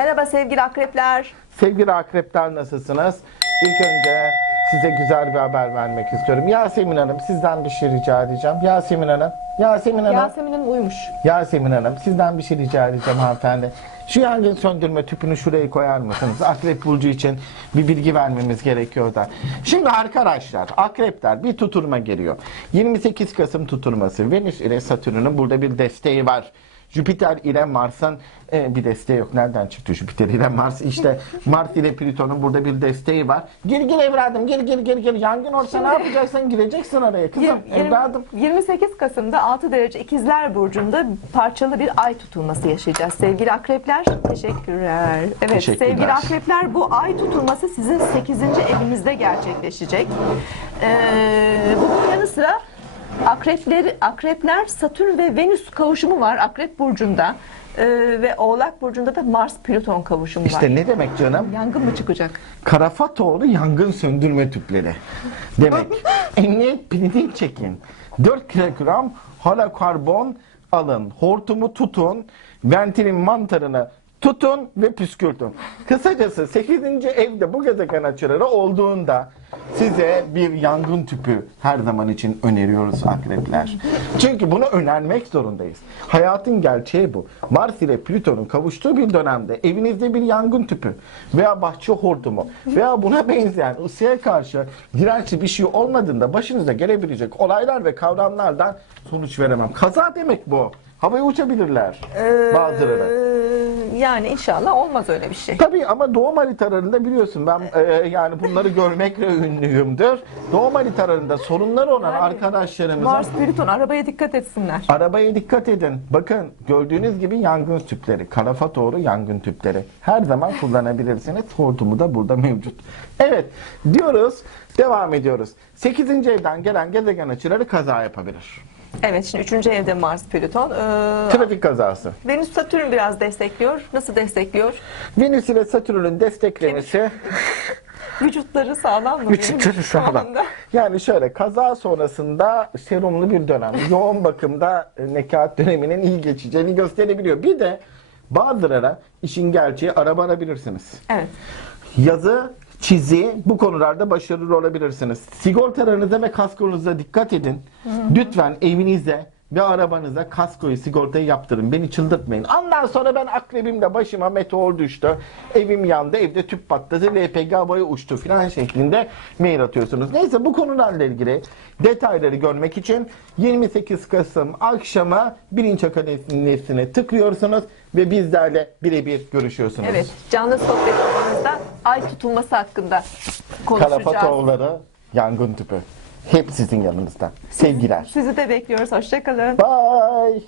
Merhaba sevgili akrepler. Sevgili akrepler nasılsınız? İlk önce size güzel bir haber vermek istiyorum. Yasemin Hanım sizden bir şey rica edeceğim. Yasemin Hanım, Yasemin Hanım, Yasemin'in uyumuş. Yasemin Hanım sizden bir şey rica edeceğim hanımefendi. Şu yangın söndürme tüpünü şuraya koyar mısınız? Akrep burcu için bir bilgi vermemiz gerekiyor da. Şimdi arkadaşlar akrepler bir tuturma geliyor. 28 Kasım tuturması. Venüs ile Satürn'ün burada bir desteği var. Jüpiter ile Mars'ın e, bir desteği yok. Nereden çıktı Jüpiter ile Mars? İşte Mars ile Plüton'un burada bir desteği var. Gir gir evladım gir gir gir gir. Yangın olsa ne yapacaksın? Gireceksin araya kızım. Yir- yirmi- evladım. 28 Kasım'da 6 derece ikizler burcunda parçalı bir ay tutulması yaşayacağız sevgili akrepler. Teşekkürler. Evet Teşekkürler. sevgili akrepler bu ay tutulması sizin 8. evinizde gerçekleşecek. Ee, bunun yanı sıra akrepler, akrepler Satürn ve Venüs kavuşumu var Akrep burcunda. Ee, ve Oğlak burcunda da Mars Plüton kavuşumu var. İşte ne demek canım? Yangın mı çıkacak? Karafatoğlu yangın söndürme tüpleri demek. Emniyet pilini çekin. 4 kilogram halokarbon alın. Hortumu tutun. Ventilin mantarını tutun ve püskürtün. Kısacası 8. evde bu gezegen açıları olduğunda size bir yangın tüpü her zaman için öneriyoruz akrepler. Çünkü bunu önermek zorundayız. Hayatın gerçeği bu. Mars ile Plüton'un kavuştuğu bir dönemde evinizde bir yangın tüpü veya bahçe hortumu veya buna benzeyen ısıya karşı dirençli bir şey olmadığında başınıza gelebilecek olaylar ve kavramlardan sonuç veremem. Kaza demek bu. Havaya uçabilirler bazıları. Ee, yani inşallah olmaz öyle bir şey. Tabii ama doğum haritalarında biliyorsun ben e, yani bunları görmekle ünlüyümdür. Doğum haritalarında sorunları olan Yani arkadaşlarımızın Mars Plüton arabaya dikkat etsinler. arabaya dikkat edin. Bakın gördüğünüz gibi yangın tüpleri, kalafatoru yangın tüpleri. Her zaman kullanabilirsiniz. Hortumu da burada mevcut. Evet diyoruz, devam ediyoruz. 8. evden gelen gezegen açıları kaza yapabilir. Evet şimdi üçüncü evde Mars Plüton. Ee, Trafik kazası. Venüs Satürn biraz destekliyor. Nasıl destekliyor? Venüs ile Satürn'ün desteklemesi Vücutları sağlam mı? Vücutları sağlam. Yani şöyle kaza sonrasında serumlu bir dönem. Yoğun bakımda e, nekaat döneminin iyi geçeceğini gösterebiliyor. Bir de bazılara işin gerçeği araba alabilirsiniz. Evet. Yazı, çizi bu konularda başarılı olabilirsiniz. Sigortalarınıza ve kaskonuza dikkat edin. Lütfen evinize ve arabanıza kaskoyu sigortayı yaptırın. Beni çıldırtmayın. Ondan sonra ben akrebimde başıma meteor düştü. Evim yandı, evde tüp patladı, LPG havaya uçtu filan şeklinde mail atıyorsunuz. Neyse bu konularla ilgili detayları görmek için 28 Kasım akşama bilinç akademisine tıklıyorsunuz ve bizlerle birebir görüşüyorsunuz. Evet. Canlı sohbet alanımızda ay tutulması hakkında konuşacağız. Kalafatoğulları yangın tüpü. Hep sizin yanınızda. Sevgiler. Sizi de bekliyoruz. Hoşçakalın. Bye.